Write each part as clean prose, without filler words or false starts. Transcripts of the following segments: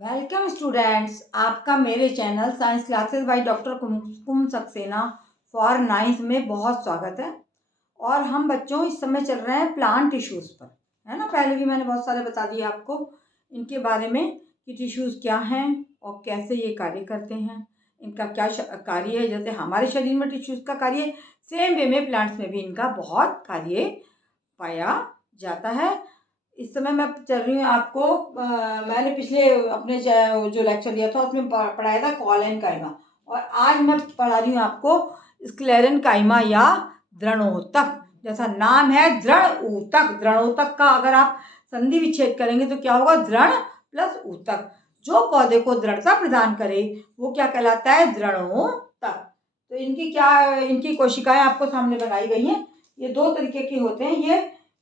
Welcome students, आपका मेरे channel science classes by doctor Kumkum Saxena for 9th में बहुत स्वागत है। और हम बच्चों इस समय चल रहे हैं प्लांट टिश्यूज़ पर, है ना। पहले भी मैंने बहुत सारे बता दिए आपको इनके बारे में कि टिश्यूज़ क्या हैं और कैसे ये कार्य करते हैं, इनका क्या कार्य है। जैसे हमारे शरीर में टिश्यूज़ का कार्य, सेम वे में प्लांट्स में भी इनका बहुत कार्य पाया जाता है। इस समय मैं चल रही हूँ आपको मैंने पिछले अपने जो लेक्चर दिया था उसमें पढ़ाया था कॉलन काइमा, और आज मैं पढ़ा रही हूँ आपको स्क्लेरन काइमा या दृढ़ोतक। जैसा नाम है दृढ़ ऊतक, दृढ़ोतक का अगर आप संधि विच्छेद करेंगे तो क्या होगा, दृढ़ प्लस ऊतक। जो पौधे को दृढ़ता प्रदान करे वो क्या कहलाता है, दृढ़ोतक। तो इनकी कोशिकाएं आपको सामने बनाई गई हैं। ये दो तरीके की होते हैं। ये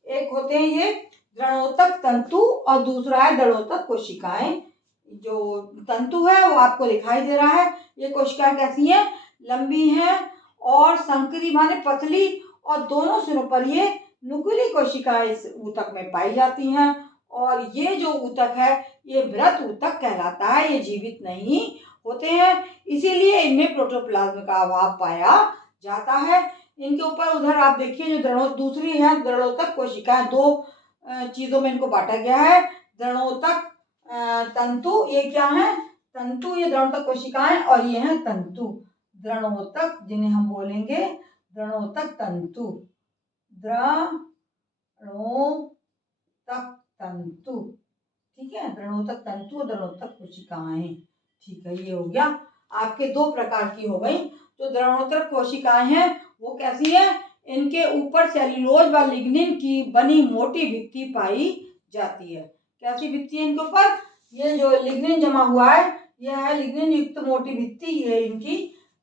एक होते हैं ये दृढ़ोतक तंतु और दूसरा है दृढ़ोतक कोशिकाएं। जो तंतु है वो आपको दिखाई दे रहा है। ये कोशिकाएं कैसी हैं, लंबी हैं और संकरी माने पतली, और दोनों सिरों पर ये नुकीली कोशिकाएं इस ऊतक में पाई जाती हैं। और ये जो ऊतक है ये मृत ऊतक कहलाता है, ये जीवित नहीं होते हैं, इसीलिए इनमें प्रोटोप्लाज्म का अभाव पाया जाता है। इनके ऊपर उधर आप देखिए जो दूसरी है दृढ़ोतक कोशिकाएं, दो चीजों में इनको बांटा गया है। दृढ़ोतक तंतु, ये क्या है, तंतु, ये दृढ़ोतक कोशिकाएं, और ये है तंतु दृढ़ोतक, जिन्हें हम बोलेंगे दृढ़ोतक तंतु, दृढ़ोतक तंतु। ठीक है, दृढ़ोतक तंतु और दृढ़ोतक कोशिकाएं। ठीक है, ये हो गया आपके दो प्रकार की हो गई। जो दृढ़ोतक कोशिकाएं हैं वो कैसी है, इनके ऊपर सेल्यूलोज व लिग्निन की बनी मोटी भित्ति पाई जाती है। कैसी भित्ति है इनके ऊपर, ये जो लिग्निन जमा हुआ है यह है लिग्निन युक्त मोटी भित्ति। ये इनकी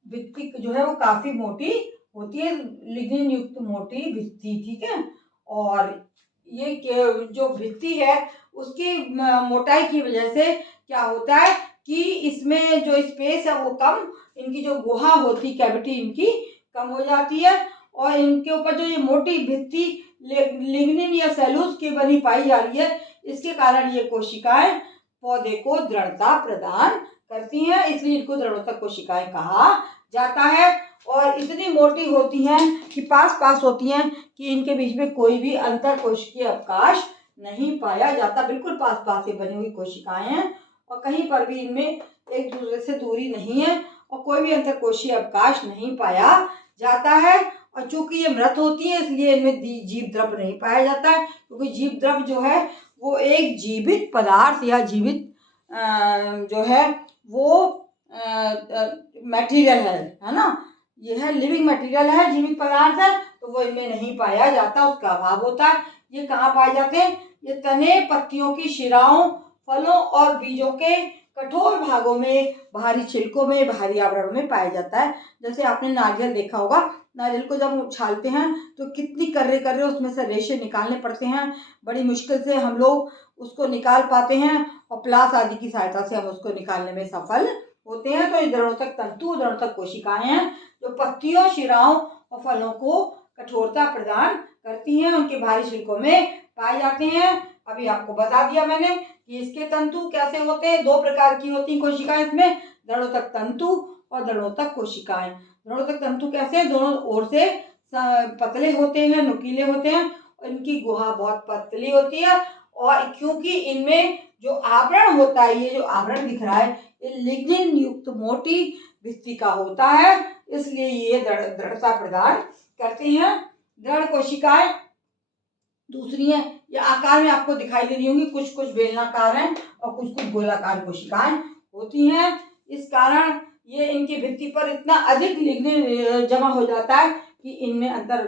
भित्ति जो है वो काफी मोटी होती है, लिग्निन युक्त मोटी भित्ति। ठीक है, और ये जो भित्ति है उसकी मोटाई की वजह से क्या होता है कि इसमें जो स्पेस है वो कम, इनकी जो गुहा होती, कैविटी इनकी कम हो जाती है। और इनके ऊपर जो ये मोटी भित्ति लिग्निन या सेलूलोज की बनी पाई जा रही है, इसके कारण ये कोशिकाएं पौधे को दृढ़ता प्रदान करती हैं, इसलिए इनको दृढ़ोतक कोशिकाएं कहा जाता है। और इतनी मोटी होती हैं कि पास पास होती हैं कि इनके बीच में कोई भी अंतर कोशिकीय अवकाश नहीं पाया जाता। बिल्कुल पास पास से बनी हुई कोशिकाएं हैं और कहीं पर भी इनमें एक दूसरे से दूरी नहीं है और कोई भी अंतर कोशिकीय अवकाश नहीं पाया जाता है। और चूंकि ये मृत होती है इसलिए इनमें जीव द्रव्य नहीं पाया जाता है, क्योंकि जीव द्रव्य जो है वो एक जीवित पदार्थ या जीवित जो है वो मटेरियल है ना। यह लिविंग मटेरियल है, जीवित पदार्थ है, तो वो इनमें नहीं पाया जाता, उसका अभाव होता है। ये कहाँ पाए जाते हैं, ये तने, पत्तियों की शिराओं, फलों और बीजों के कठोर भागों में, बाहरी छिलकों में, बाहरी आवरणों में पाया जाता है। जैसे आपने नारियल देखा होगा, नारियल को जब उछालते हैं तो कितनी कर्रे कर्रे उसमें से रेशे निकालने पड़ते हैं, बड़ी मुश्किल से हम लोग उसको निकाल पाते हैं और प्लास आदि की सहायता से हम उसको निकालने में सफल होते हैं। तो ये दृढ़ोतक तंतु, दृढ़ोतक कोशिकाएं हैं जो पत्तियों, शिराओं और फलों को कठोरता प्रदान करती हैं, उनके बाहरी छिलकों में पाए जाते हैं। अभी आपको बता दिया मैंने कि इसके तंतु कैसे होते हैं, दो प्रकार की होती हैं कोशिकाएं इसमें, दृढ़ोतक तंतु और दृढ़ोतक कोशिकाएं। दृढ़ोतक तंतु कैसे हैं, दोनों ओर से पतले होते हैं, नुकीले होते हैं, और इनकी गुहा बहुत पतली होती है। और क्योंकि इनमें जो आवरण होता है, ये जो आवरण दिख रहा है ये लिग्निन युक्त मोटी भित्ति का होता है, इसलिए ये दृढ़ता प्रदान करते हैं। दृढ़ कोशिकाएं दूसरी है, ये आकार में आपको दिखाई दे रही होंगी, कुछ कुछ बेलनाकार हैं और कुछ कुछ गोलाकार कोशिकाएं होती हैं। इस कारण ये इनकी भित्ति पर इतना अधिक लिग्निन जमा हो जाता है कि इनमें अंतर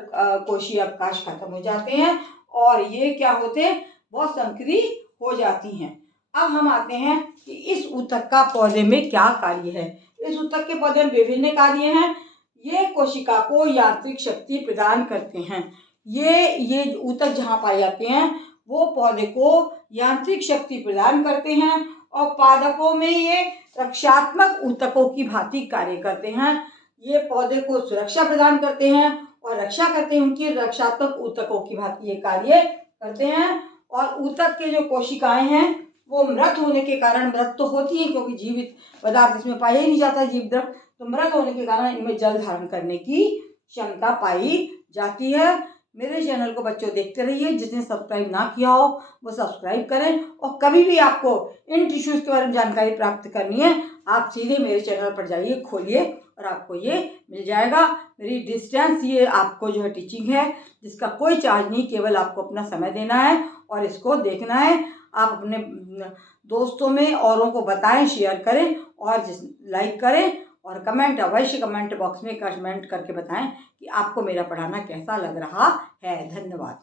कोशीय अवकाश खत्म हो जाते हैं और ये क्या होते हैं, बहुत संकरी हो जाती हैं। अब हम आते हैं कि इस ऊतक का पौधे में क्या कार्य है। इस ऊतक के पौधे में विभिन्न कार्य हैं। ये कोशिका को यांत्रिक शक्ति प्रदान करते हैं। ये ऊतक जहाँ पाए जाते हैं वो पौधे को यांत्रिक शक्ति प्रदान करते हैं और पादपों में ये रक्षात्मक ऊतकों की भांति कार्य करते हैं। ये पौधे को सुरक्षा प्रदान करते हैं और रक्षा करते हैं, उनकी रक्षात्मक ऊतकों की भांति ये कार्य करते हैं। और ऊतक के जो कोशिकाएं हैं वो मृत होने के कारण, मृत तो होती है क्योंकि जीवित पदार्थ इसमें पाया ही नहीं जाता जीव द्रव, तो मृत होने के कारण इनमें जल धारण करने की क्षमता पाई जाती है। मेरे चैनल को बच्चों देखते रहिए, जिसने सब्सक्राइब ना किया हो वो सब्सक्राइब करें, और कभी भी आपको इन टिश्यूज़ के बारे में जानकारी प्राप्त करनी है आप सीधे मेरे चैनल पर जाइए, खोलिए और आपको ये मिल जाएगा। मेरी डिस्टेंस ये आपको जो है टीचिंग है, जिसका कोई चार्ज नहीं, केवल आपको अपना समय देना है और इसको देखना है। आप अपने दोस्तों में औरों को बताएं, शेयर करें और लाइक करें, और कमेंट अवश्य कमेंट बॉक्स में कमेंट करके बताएं कि आपको मेरा पढ़ाना कैसा लग रहा है। धन्यवाद।